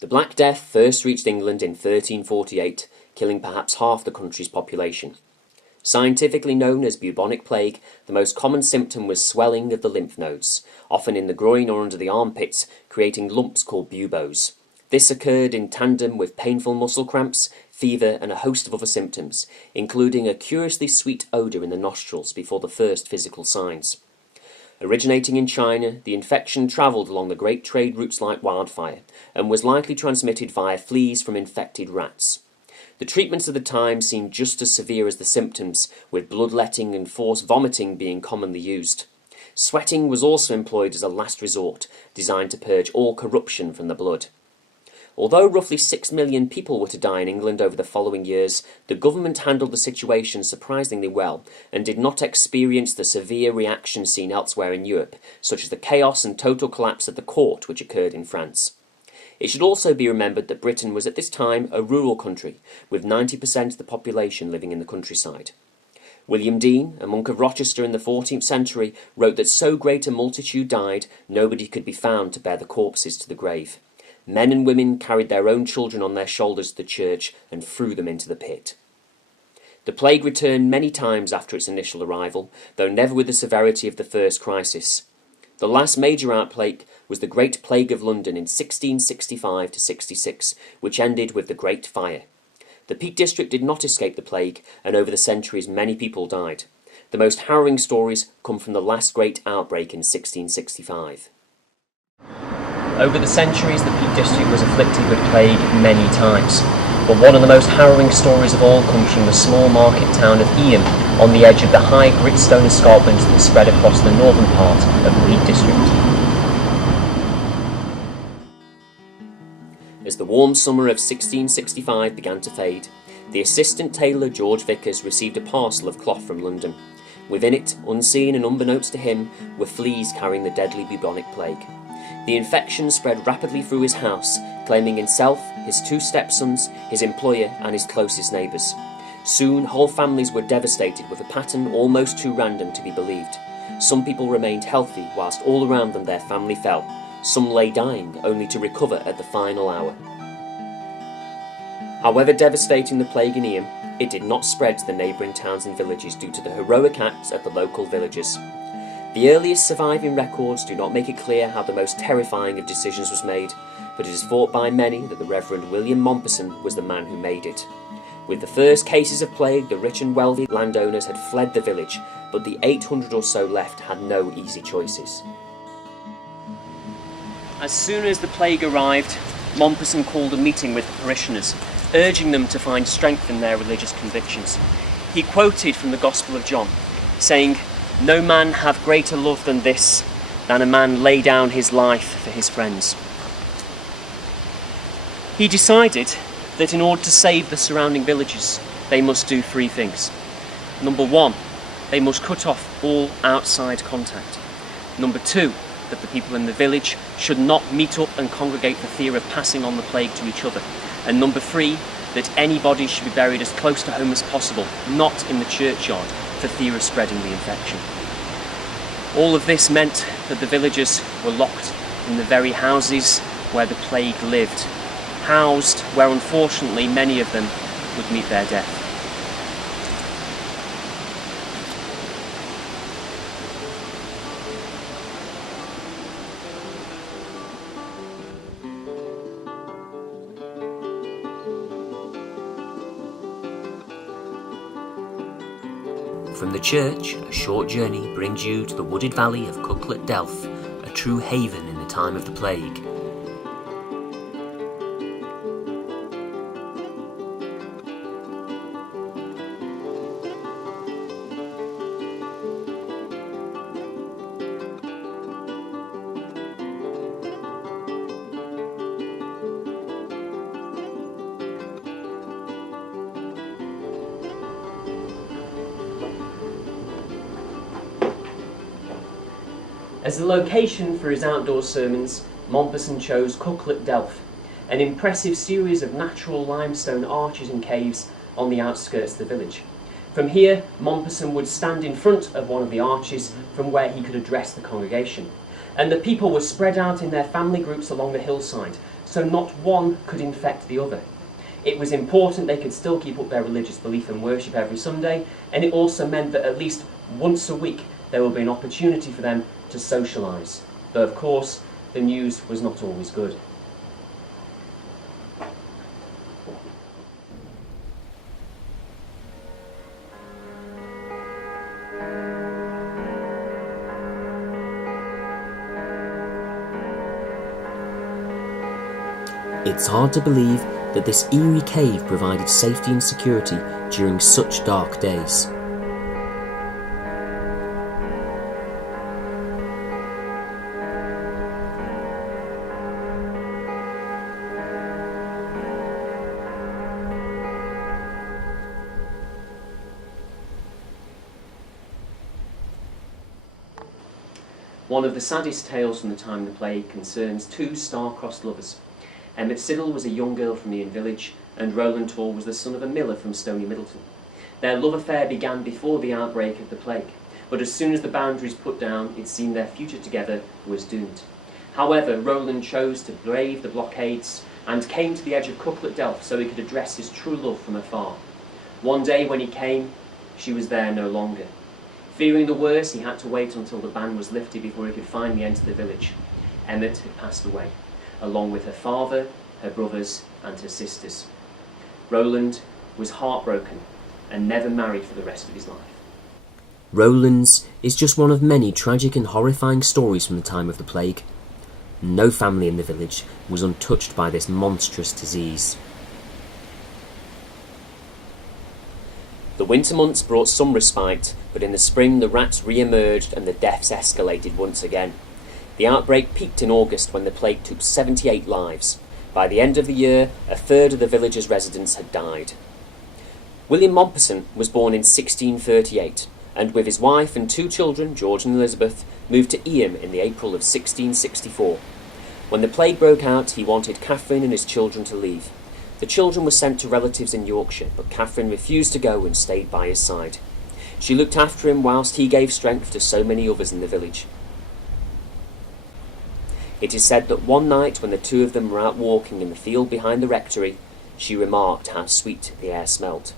The Black Death first reached England in 1348, killing perhaps half the country's population. Scientifically known as bubonic plague, the most common symptom was swelling of the lymph nodes, often in the groin or under the armpits, creating lumps called buboes. This occurred in tandem with painful muscle cramps, fever, and a host of other symptoms, including a curiously sweet odour in the nostrils before the first physical signs. Originating in China, the infection travelled along the great trade routes like wildfire, and was likely transmitted via fleas from infected rats. The treatments of the time seemed just as severe as the symptoms, with bloodletting and forced vomiting being commonly used. Sweating was also employed as a last resort, designed to purge all corruption from the blood. Although roughly 6 million people were to die in England over the following years, the government handled the situation surprisingly well and did not experience the severe reaction seen elsewhere in Europe, such as the chaos and total collapse of the court which occurred in France. It should also be remembered that Britain was at this time a rural country, with 90% of the population living in the countryside. William Dean, a monk of Rochester in the 14th century, wrote that so great a multitude died, nobody could be found to bear the corpses to the grave. Men and women carried their own children on their shoulders to the church and threw them into the pit. The plague returned many times after its initial arrival, though never with the severity of the first crisis. The last major outbreak was the Great Plague of London in 1665 to 66, which ended with the Great Fire. The Peak District did not escape the plague, and over the centuries many people died. The most harrowing stories come from the last great outbreak in 1665. Over the centuries, the Peak District was afflicted with plague many times, but one of the most harrowing stories of all comes from the small market town of Eyam, on the edge of the high gritstone of Scotland that spread across the northern part of the Peak District. As the warm summer of 1665 began to fade, the assistant tailor George Vickers received a parcel of cloth from London. Within it, unseen and unbeknownst to him, were fleas carrying the deadly bubonic plague. The infection spread rapidly through his house, claiming himself, his 2 stepsons, his employer, and his closest neighbours. Soon, whole families were devastated with a pattern almost too random to be believed. Some people remained healthy, whilst all around them their family fell. Some lay dying, only to recover at the final hour. However devastating the plague in Eyam, it did not spread to the neighbouring towns and villages due to the heroic acts of the local villagers. The earliest surviving records do not make it clear how the most terrifying of decisions was made, but it is thought by many that the Reverend William Mompesson was the man who made it. With the first cases of plague, the rich and wealthy landowners had fled the village, but the 800 or so left had no easy choices. As soon as the plague arrived, Mompesson called a meeting with the parishioners, urging them to find strength in their religious convictions. He quoted from the Gospel of John, saying, "No man hath greater love than this, than a man lay down his life for his friends." He decided that in order to save the surrounding villages, they must do 3 things. Number 1, they must cut off all outside contact. Number 2, that the people in the village should not meet up and congregate for fear of passing on the plague to each other. And number 3, that any bodies should be buried as close to home as possible, not in the churchyard, for fear of spreading the infection. All of this meant that the villagers were locked in the very houses where the plague lived, housed where unfortunately many of them would meet their death. From the church, a short journey brings you to the wooded valley of Cucklet Delf, a true haven in the time of the plague. As the location for his outdoor sermons, Mompesson chose Cucklet Delf, an impressive series of natural limestone arches and caves on the outskirts of the village. From here, Mompesson would stand in front of one of the arches from where he could address the congregation. and the people were spread out in their family groups along the hillside, so not one could infect the other. It was important they could still keep up their religious belief and worship every Sunday, and it also meant that at least once a week there would be an opportunity for them to socialise, though of course the news was not always good. It's hard to believe that this eerie cave provided safety and security during such dark days. One of the saddest tales from the time of the plague concerns two star-crossed lovers. Emmet Siddle was a young girl from Eyam village, and Roland Tall was the son of a miller from Stony Middleton. Their love affair began before the outbreak of the plague, but as soon as the boundaries put down, it seemed their future together was doomed. However, Roland chose to brave the blockades and came to the edge of Cucklet Delft so he could address his true love from afar. One day when he came, she was there no longer. Fearing the worst, he had to wait until the ban was lifted before he could finally enter the village. Emmet had passed away, along with her father, her brothers and her sisters. Roland was heartbroken and never married for the rest of his life. Roland's is just one of many tragic and horrifying stories from the time of the plague. No family in the village was untouched by this monstrous disease. The winter months brought some respite, but in the spring the rats re-emerged and the deaths escalated once again. The outbreak peaked in August when the plague took 78 lives. By the end of the year, a third of the village's residents had died. William Mompesson was born in 1638, and with his wife and two children, George and Elizabeth, moved to Eyam in the April of 1664. When the plague broke out, he wanted Catherine and his children to leave. The children were sent to relatives in Yorkshire, but Catherine refused to go and stayed by his side. She looked after him whilst he gave strength to so many others in the village. It is said that one night when the two of them were out walking in the field behind the rectory, she remarked how sweet the air smelt.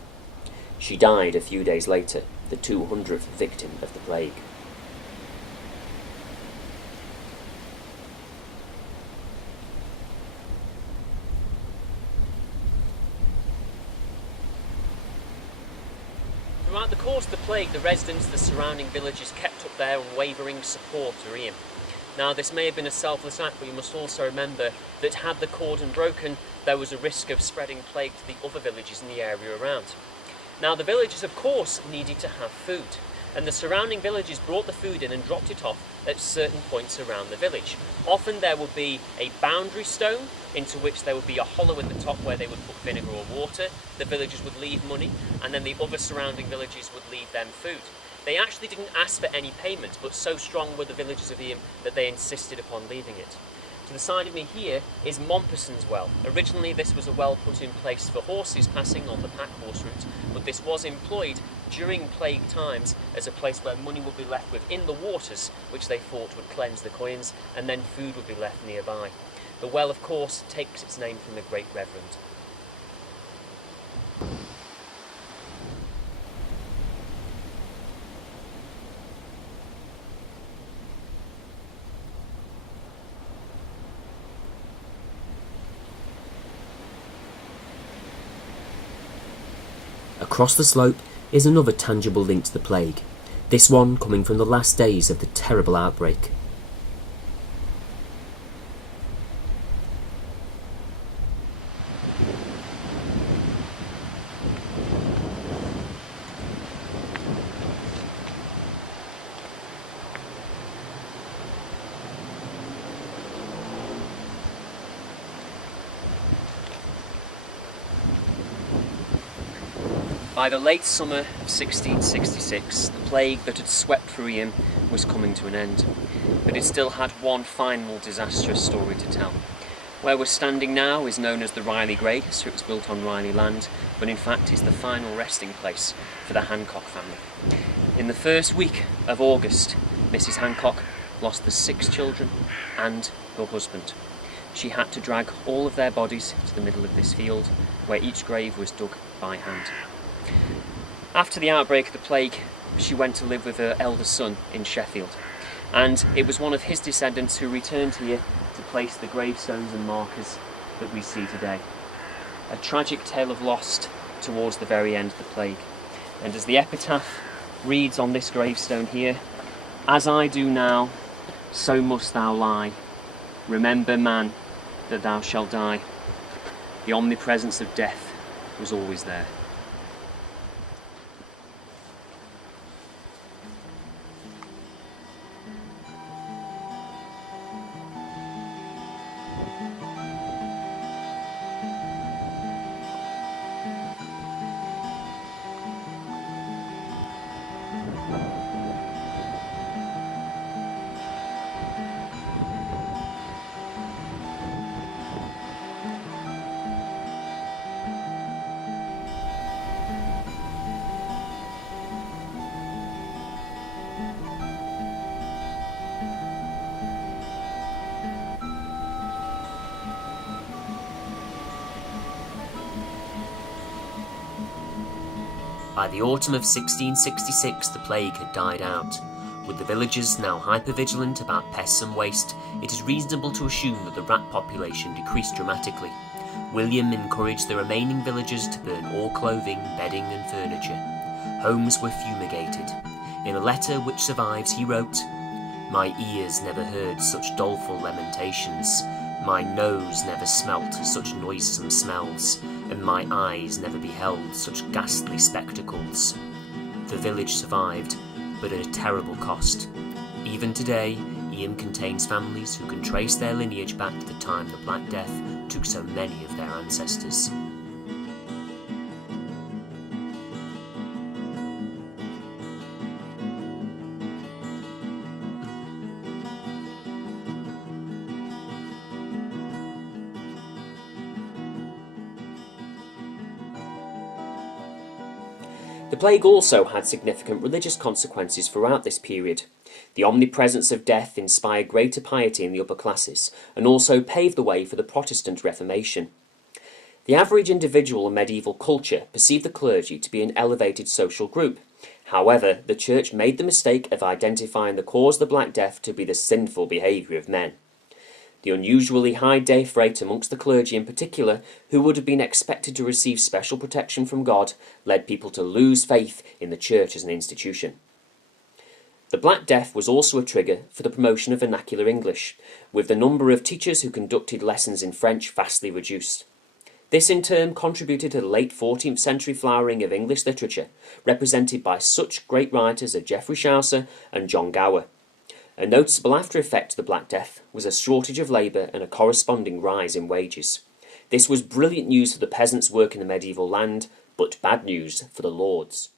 She died a few days later, the 200th victim of the plague. Throughout the course of the plague, the residents of the surrounding villages kept up their unwavering support for Eyam. Now, this may have been a selfless act, but you must also remember that had the cordon broken, there was a risk of spreading plague to the other villages in the area around. Now, the villagers, of course, needed to have food, and the surrounding villages brought the food in and dropped it off at certain points around the village. Often there would be a boundary stone into which there would be a hollow at the top where they would put vinegar or water. The villagers would leave money, and then the other surrounding villages would leave them food. They actually didn't ask for any payment, but so strong were the villagers of Eyam that they insisted upon leaving it. To the side of me here is Mompesson's well. Originally this was a well put in place for horses passing on the pack horse route, but this was employed during plague times as a place where money would be left within the waters, which they thought would cleanse the coins, and then food would be left nearby. The well, of course, takes its name from the Great Reverend. Across the slope is another tangible link to the plague, this one coming from the last days of the terrible outbreak. By the late summer of 1666, the plague that had swept through Eyam was coming to an end, but it still had one final disastrous story to tell. Where we're standing now is known as the Riley Grave, so it was built on Riley land, but in fact is the final resting place for the Hancock family. In the first week of August, Mrs. Hancock lost the 6 children and her husband. She had to drag all of their bodies to the middle of this field, where each grave was dug by hand. After the outbreak of the plague, she went to live with her elder son in Sheffield, and it was one of his descendants who returned here to place the gravestones and markers that we see today. A tragic tale of loss towards the very end of the plague. And as the epitaph reads on this gravestone here, "As I do now, so must thou lie. Remember, man, that thou shalt die." The omnipresence of death was always there. By the autumn of 1666, the plague had died out. With the villagers now hyper-vigilant about pests and waste, it is reasonable to assume that the rat population decreased dramatically. William encouraged the remaining villagers to burn all clothing, bedding and furniture. Homes were fumigated. In a letter which survives, he wrote, "My ears never heard such doleful lamentations, my nose never smelt such noisome smells, and my eyes never beheld such ghastly spectacles." The village survived, but at a terrible cost. Even today, Eyam contains families who can trace their lineage back to the time the Black Death took so many of their ancestors. The plague also had significant religious consequences throughout this period. The omnipresence of death inspired greater piety in the upper classes, and also paved the way for the Protestant Reformation. The average individual in medieval culture perceived the clergy to be an elevated social group. However, the Church made the mistake of identifying the cause of the Black Death to be the sinful behaviour of men. The unusually high death rate amongst the clergy in particular, who would have been expected to receive special protection from God, led people to lose faith in the Church as an institution. The Black Death was also a trigger for the promotion of vernacular English, with the number of teachers who conducted lessons in French vastly reduced. This in turn contributed to the late 14th century flowering of English literature, represented by such great writers as Geoffrey Chaucer and John Gower. A noticeable after-effect of the Black Death was a shortage of labour and a corresponding rise in wages. This was brilliant news for the peasants working the medieval land, but bad news for the lords.